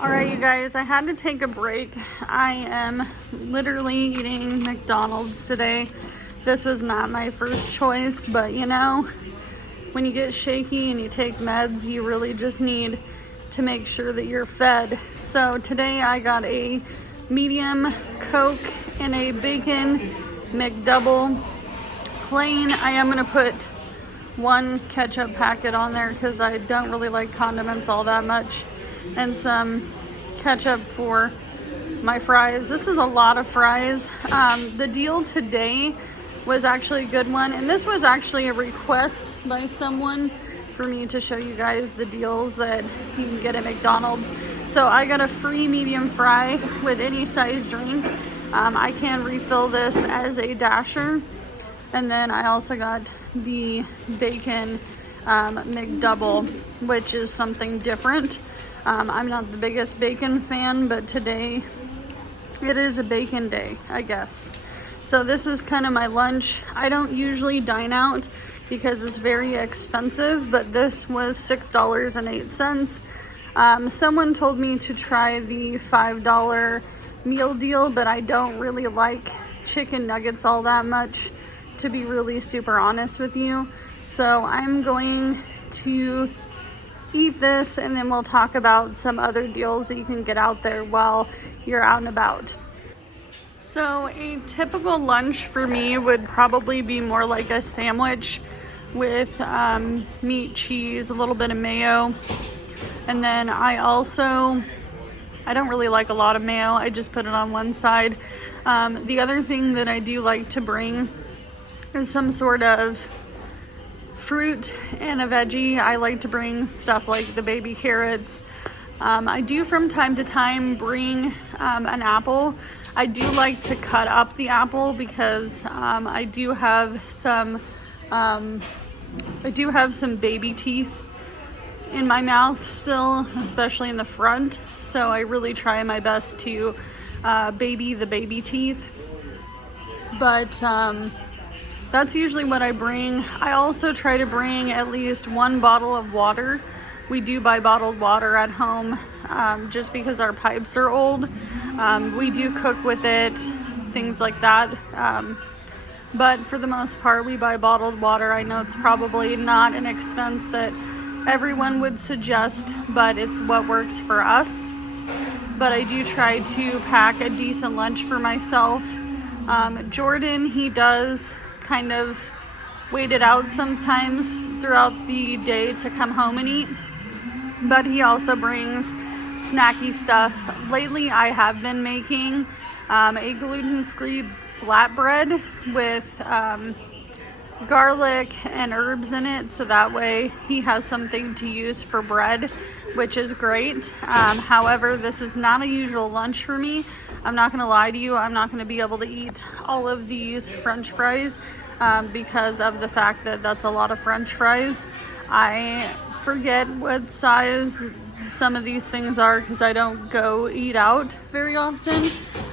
Alright, you guys, I had to take a break. I am literally eating McDonald's today. This was not my first choice, but you know, when you get shaky and you take meds, you really just need to make sure that you're fed. So today I got a medium Coke and a bacon McDouble plain. I am going to put one ketchup packet on there because I don't really like condiments all that much, and some ketchup for my fries. This is a lot of fries. The deal today was actually a good one, and this was actually a request by someone for me to show you guys the deals that you can get at McDonald's. So I got a free medium fry with any size drink. I can refill this as a dasher, and then I also got the bacon McDouble, which is something different. I'm not the biggest bacon fan, but today it is a bacon day, I guess. So this is kind of my lunch. I don't usually dine out because it's very expensive, but this was $6.08. Someone told me to try the $5 meal deal, but I don't really like chicken nuggets all that much, to be really super honest with you. So I'm going to eat this, and then we'll talk about some other deals that you can get out there while you're out and about. So a typical lunch for me would probably be more like a sandwich with meat, cheese, a little bit of mayo. And then I don't really like a lot of mayo. I just put it on one side. The other thing that I do like to bring is some sort of fruit and a veggie. I like to bring stuff like the baby carrots. I do from time to time bring an apple. I do like to cut up the apple because I do have some baby teeth in my mouth still, especially in the front. So I really try my best to baby the baby teeth. But that's usually what I bring. I also try to bring at least one bottle of water. We do buy bottled water at home just because our pipes are old. We do cook with it, things like that. But for the most part, we buy bottled water. I know it's probably not an expense that everyone would suggest, but it's what works for us. But I do try to pack a decent lunch for myself. Jordan, he does kind of wait it out sometimes throughout the day to come home and eat, but he also brings snacky stuff. Lately I have been making a gluten-free flatbread with garlic and herbs in it, so that way he has something to use for bread, which is great. However, this is not a usual lunch for me. I'm not gonna lie to you, I'm not gonna be able to eat all of these French fries because of the fact that that's a lot of French fries. I forget what size some of these things are because I don't go eat out very often.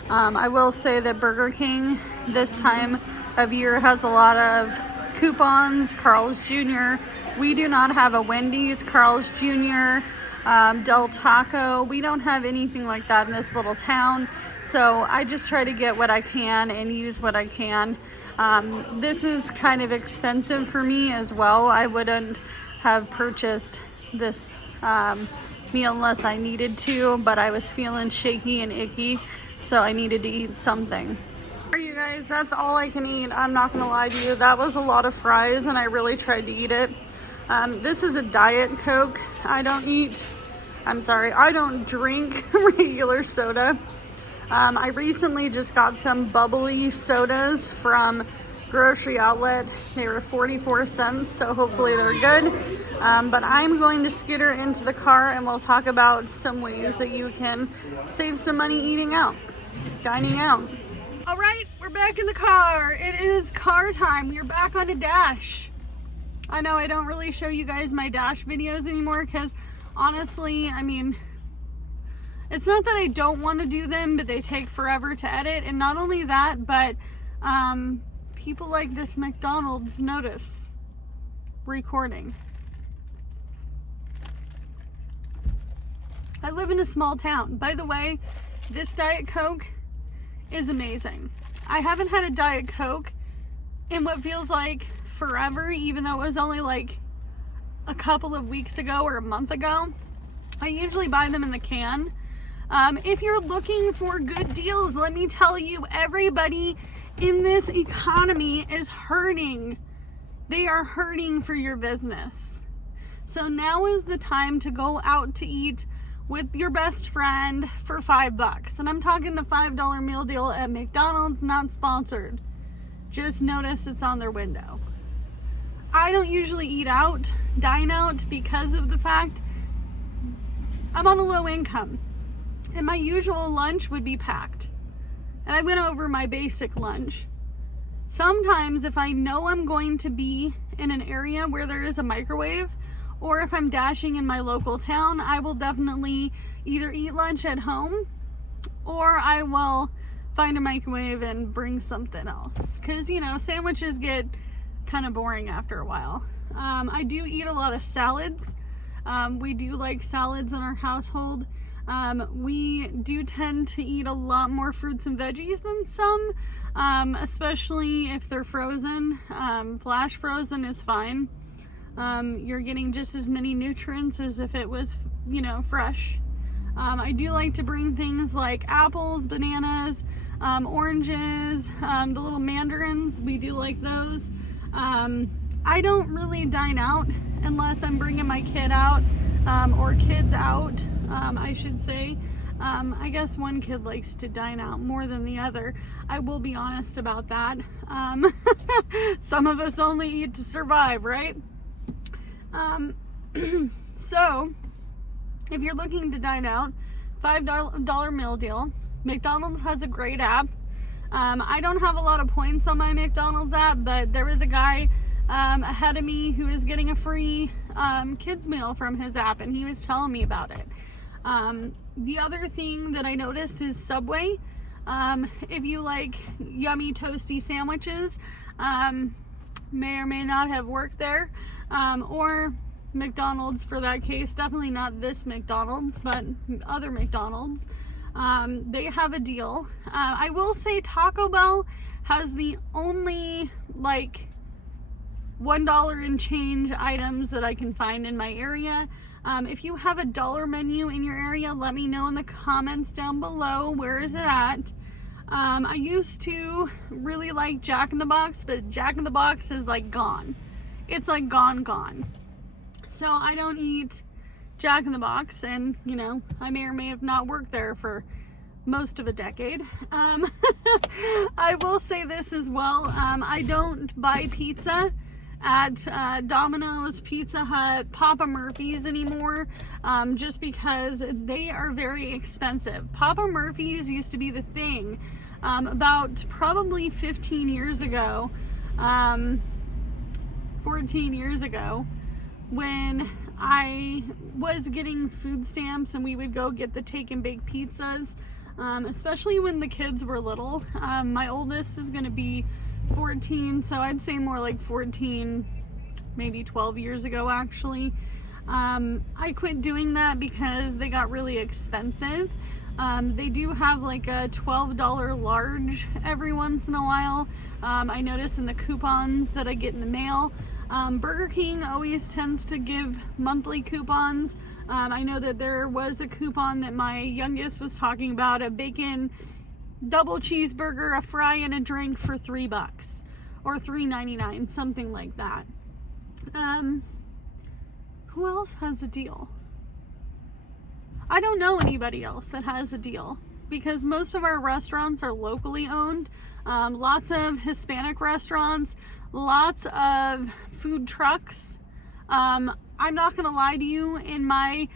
I will say that Burger King this time of year has a lot of coupons. Carl's Jr. We do not have a Wendy's, Carl's Jr., Del Taco. We don't have anything like that in this little town. So I just try to get what I can and use what I can. This is kind of expensive for me as well. I wouldn't have purchased this meal unless I needed to, but I was feeling shaky and icky, so I needed to eat something. Alright, you guys, that's all I can eat. I'm not gonna lie to you, that was a lot of fries and I really tried to eat it. This is a Diet Coke. I don't drink regular soda. I recently just got some bubbly sodas from grocery outlet. They were 44 cents, so hopefully they're good. But I'm going to skitter into the car and we'll talk about some ways that you can save some money eating out, dining out. All right, we're back in the car. It is car time. We're back on a dash. I know I don't really show you guys my dash videos anymore because honestly, I mean, it's not that I don't want to do them, but they take forever to edit. And not only that, but people like this McDonald's notice recording. I live in a small town. By the way, this Diet Coke is amazing. I haven't had a Diet Coke in what feels like forever, even though it was only like a couple of weeks ago or a month ago. I usually buy them in the can. If you're looking for good deals, let me tell you, everybody in this economy is hurting. They are hurting for your business. So now is the time to go out to eat with your best friend for $5. And I'm talking the $5 meal deal at McDonald's, not sponsored. Just notice it's on their window. I don't usually dine out, because of the fact I'm on a low income. And my usual lunch would be packed. And I went over my basic lunch. Sometimes if I know I'm going to be in an area where there is a microwave, or if I'm dashing in my local town, I will definitely either eat lunch at home, or I will find a microwave and bring something else. Because, you know, sandwiches get kind of boring after a while. I do eat a lot of salads. We do like salads in our household. We do tend to eat a lot more fruits and veggies than some, especially if they're frozen. Flash frozen is fine. You're getting just as many nutrients as if it was, you know, fresh. I do like to bring things like apples, bananas, oranges, the little mandarins. We do like those. I don't really dine out unless I'm bringing my kid out, or kids out, I should say. I guess one kid likes to dine out more than the other. I will be honest about that. Some of us only eat to survive, right? So if you're looking to dine out, $5 meal deal. McDonald's has a great app. I don't have a lot of points on my McDonald's app, but there was a guy ahead of me who was getting a free kids meal from his app, and he was telling me about it. The other thing that I noticed is Subway. If you like yummy toasty sandwiches, may or may not have worked there, or McDonald's for that case. Definitely not this McDonald's, but other McDonald's. They have a deal. I will say Taco Bell has the only like $1 and change items that I can find in my area. If you have a dollar menu in your area, let me know in the comments down below. Where is it at? I used to really like Jack in the Box, but Jack in the Box is like gone. It's like gone. So I don't eat Jack in the Box, and you know, I may or may have not worked there for most of a decade. I will say this as well. I don't buy pizza at Domino's, Pizza Hut, Papa Murphy's anymore, just because they are very expensive. Papa Murphy's used to be the thing about probably 15 years ago, 14 years ago, when I was getting food stamps and we would go get the take and bake pizzas, especially when the kids were little. My oldest is going to be 14, so I'd say more like 14, maybe 12 years ago actually. I quit doing that because they got really expensive. They do have like a $12 large every once in a while. I notice in the coupons that I get in the mail. Burger King always tends to give monthly coupons. I know that there was a coupon that my youngest was talking about, a bacon double cheeseburger, a fry, and a drink for $3 or $3.99, something like that. Who else has a deal? I don't know anybody else that has a deal, because most of our restaurants are locally owned. Lots of Hispanic restaurants, lots of food trucks. I'm not gonna lie to you, in my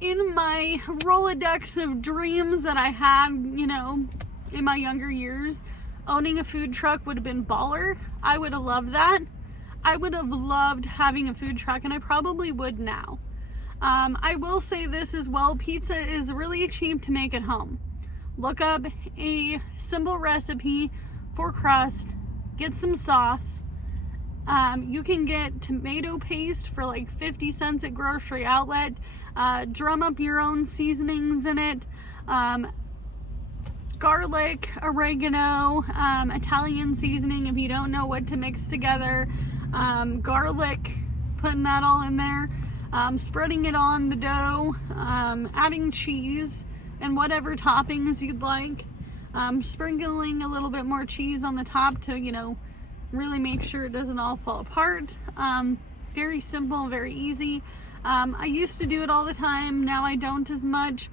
Rolodex of dreams that I had, you know, in my younger years, owning a food truck would have been baller. I would have loved that. I would have loved having a food truck, and I probably would now. I will say this as well, pizza is really cheap to make at home. Look up a simple recipe for crust, get some sauce, You can get tomato paste for like 50 cents at grocery outlet. Drum up your own seasonings in it. Garlic, oregano, Italian seasoning if you don't know what to mix together. Garlic, putting that all in there. Spreading it on the dough. Adding cheese and whatever toppings you'd like. Sprinkling a little bit more cheese on the top to, you know, really make sure it doesn't all fall apart. Very simple, very easy. I used to do it all the time. Now I don't as much.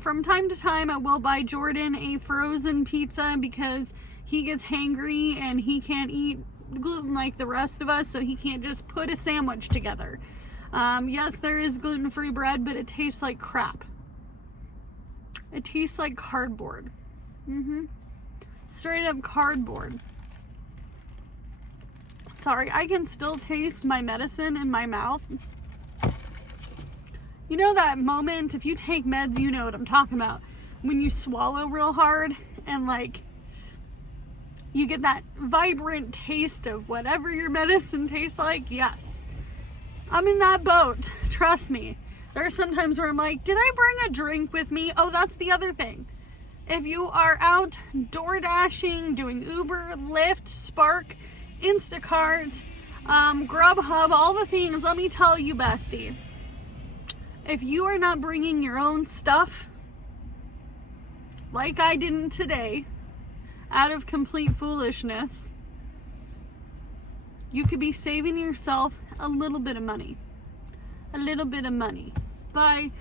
From time to time, I will buy Jordan a frozen pizza because he gets hangry and he can't eat gluten like the rest of us, so he can't just put a sandwich together. Yes, there is gluten-free bread, but it tastes like crap. It tastes like cardboard. Straight up cardboard. Sorry, I can still taste my medicine in my mouth. You know that moment, if you take meds, you know what I'm talking about. When you swallow real hard and like you get that vibrant taste of whatever your medicine tastes like. Yes, I'm in that boat. Trust me. There are some times where I'm like, did I bring a drink with me? Oh, that's the other thing. If you are out door dashing, doing Uber, Lyft, Spark, Instacart, Grubhub, all the things, let me tell you, bestie, if you are not bringing your own stuff, like I didn't today, out of complete foolishness, you could be saving yourself a little bit of money. A little bit of money by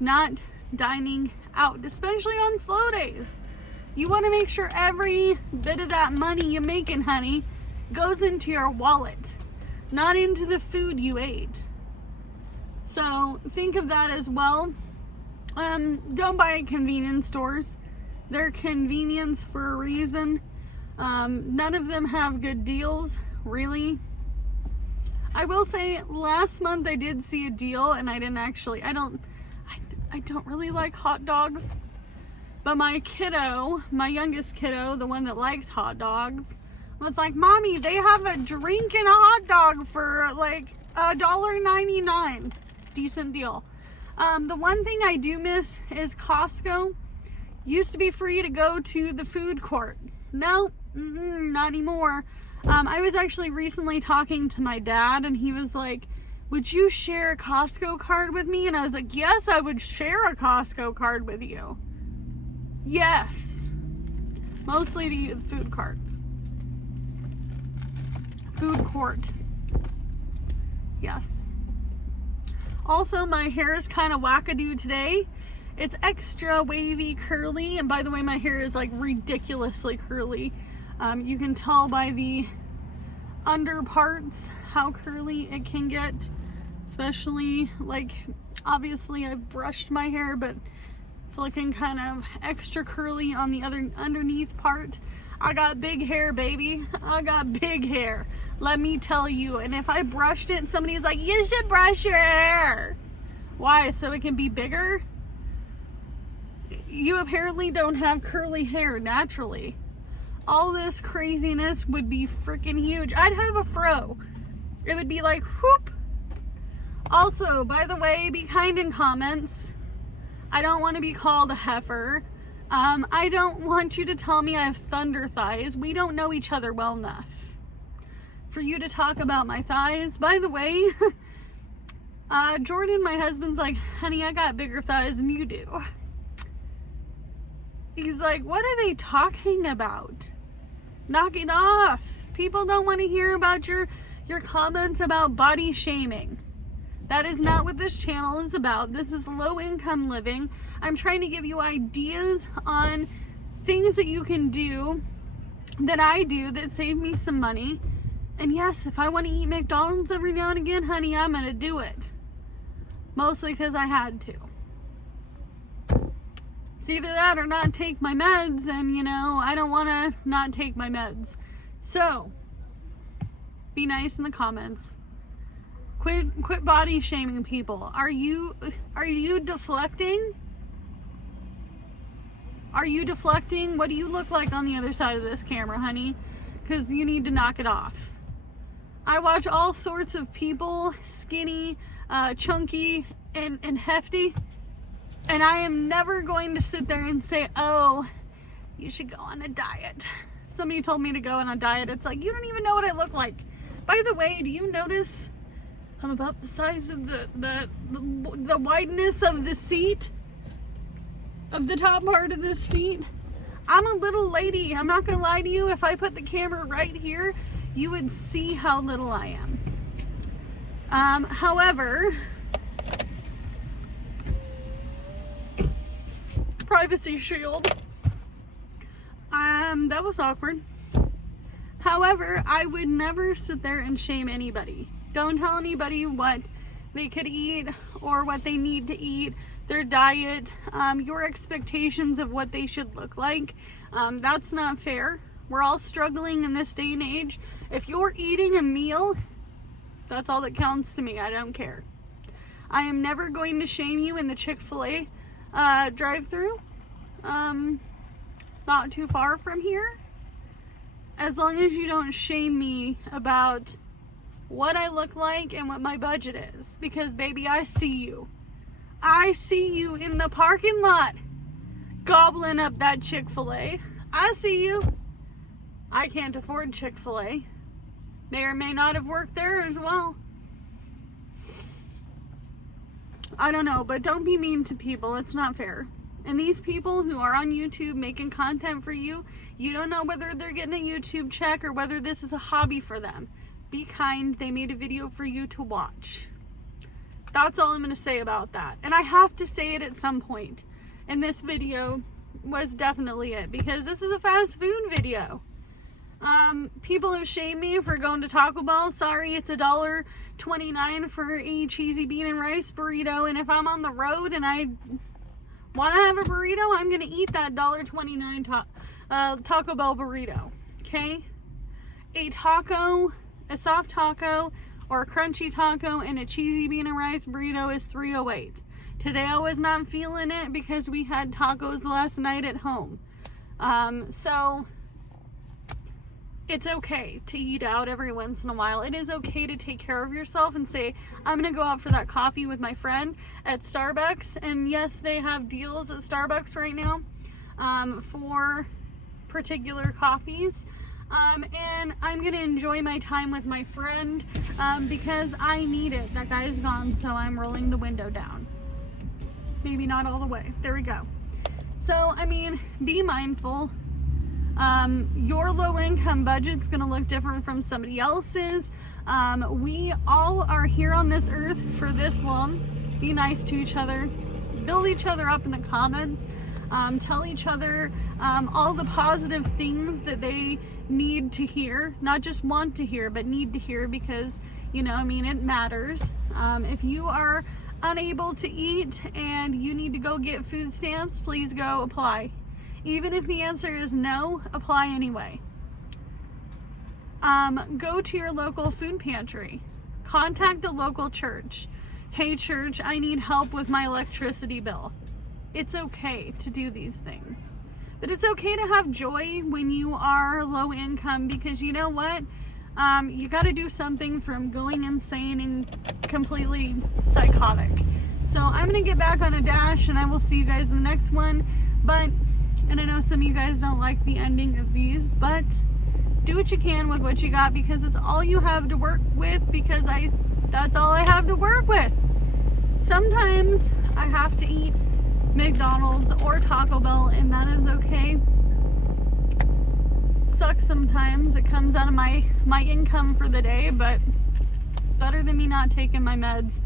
not dining out, especially on slow days. You want to make sure every bit of that money you're making, honey, goes into your wallet, not into the food you ate. So think of that as well. Don't buy at convenience stores. They're convenience for a reason. None of them have good deals, really. I will say last month I did see a deal, and I don't really like hot dogs, but my kiddo, my youngest kiddo, the one that likes hot dogs, was like, Mommy, they have a drink and a hot dog for like $1.99. Decent deal. The one thing I do miss is Costco. Used to be free to go to the food court. No, not anymore. I was actually recently talking to my dad, and he was like, would you share a Costco card with me? And I was like, yes, I would share a Costco card with you. Yes. Mostly to eat at the food cart. Food court. Yes. Also, my hair is kind of wackadoo today. It's extra wavy, curly, and by the way, my hair is like ridiculously curly. You can tell by the under parts how curly it can get, especially like, obviously I brushed my hair, but it's looking kind of extra curly on the other underneath part. I got big hair, baby. I got big hair. Let me tell you. And if I brushed it, somebody's like, you should brush your hair. Why? So it can be bigger? You apparently don't have curly hair naturally. All this craziness would be freaking huge. I'd have a fro. It would be like, whoop. Also, by the way, be kind in comments. I don't want to be called a heifer. I don't want you to tell me I have thunder thighs. We don't know each other well enough for you to talk about my thighs. By the way, Jordan, my husband's like, honey, I got bigger thighs than you do. He's like, what are they talking about? Knock it off. People don't want to hear about your comments about body shaming. That is not what this channel is about. This is low income living. I'm trying to give you ideas on things that you can do, that I do, that save me some money. And yes, if I want to eat McDonald's every now and again, honey, I'm going to do it. Mostly because I had to. It's either that or not take my meds, and you know, I don't want to not take my meds. So, be nice in the comments. Quit body shaming people. Are you deflecting? Are you deflecting? What do you look like on the other side of this camera, honey? Because you need to knock it off. I watch all sorts of people, skinny, chunky, and hefty, and I am never going to sit there and say, oh, you should go on a diet. Somebody told me to go on a diet. It's like, you don't even know what I look like. By the way, do you notice I'm about the size of the wideness of the seat? Of the top part of this seat? I'm a little lady. I'm not gonna lie to you. If I put the camera right here, you would see how little I am. However, privacy shield. That was awkward. However, I would never sit there and shame anybody. Don't tell anybody what they could eat or what they need to eat, their diet, your expectations of what they should look like. That's not fair. We're all struggling in this day and age. If you're eating a meal, that's all that counts to me. I don't care. I am never going to shame you in the Chick-fil-A drive-thru. Not too far from here. As long as you don't shame me about what I look like and what my budget is. Because, baby, I see you. I see you in the parking lot gobbling up that Chick-fil-A. I see you. I can't afford Chick-fil-A. May or may not have worked there as well. I don't know, but don't be mean to people. It's not fair. And these people who are on YouTube making content for you, you don't know whether they're getting a YouTube check or whether this is a hobby for them. Be kind. They made a video for you to watch. That's all I'm going to say about that. And I have to say it at some point. And this video was definitely it, because this is a fast food video. People have shamed me for going to Taco Bell. Sorry, it's $1.29 for a cheesy bean and rice burrito. And if I'm on the road and I want to have a burrito, I'm going to eat that $1.29 Taco Bell burrito. Okay? A taco, a soft taco, or a crunchy taco and a cheesy bean and rice burrito is $3.08. Today I was not feeling it because we had tacos last night at home. So it's okay to eat out every once in a while. It is okay to take care of yourself and say, I'm going to go out for that coffee with my friend at Starbucks. And yes, they have deals at Starbucks right now for particular coffees. And I'm going to enjoy my time with my friend because I need it. That guy's gone, so I'm rolling the window down. Maybe not all the way. There we go. So, I mean, be mindful. Your low income budget's going to look different from somebody else's. We all are here on this earth for this long. Be nice to each other. Build each other up in the comments. Tell each other all the positive things that they need to hear. Not just want to hear, but need to hear, because, you know, I mean, it matters. If you are unable to eat and you need to go get food stamps, please go apply. Even if the answer is no, apply anyway. Go to your local food pantry. Contact a local church. Hey church, I need help with my electricity bill. It's okay to do these things. But it's okay to have joy when you are low income, because you know what? You got to do something from going insane and completely psychotic. So I'm going to get back on a dash and I will see you guys in the next one. And I know some of you guys don't like the ending of these, but do what you can with what you got, because it's all you have to work with, because that's all I have to work with. Sometimes I have to eat McDonald's or Taco Bell, and that is okay. It sucks sometimes. It comes out of my income for the day, but it's better than me not taking my meds.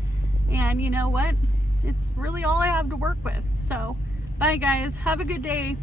And you know what? It's really all I have to work with. So, bye guys. Have a good day.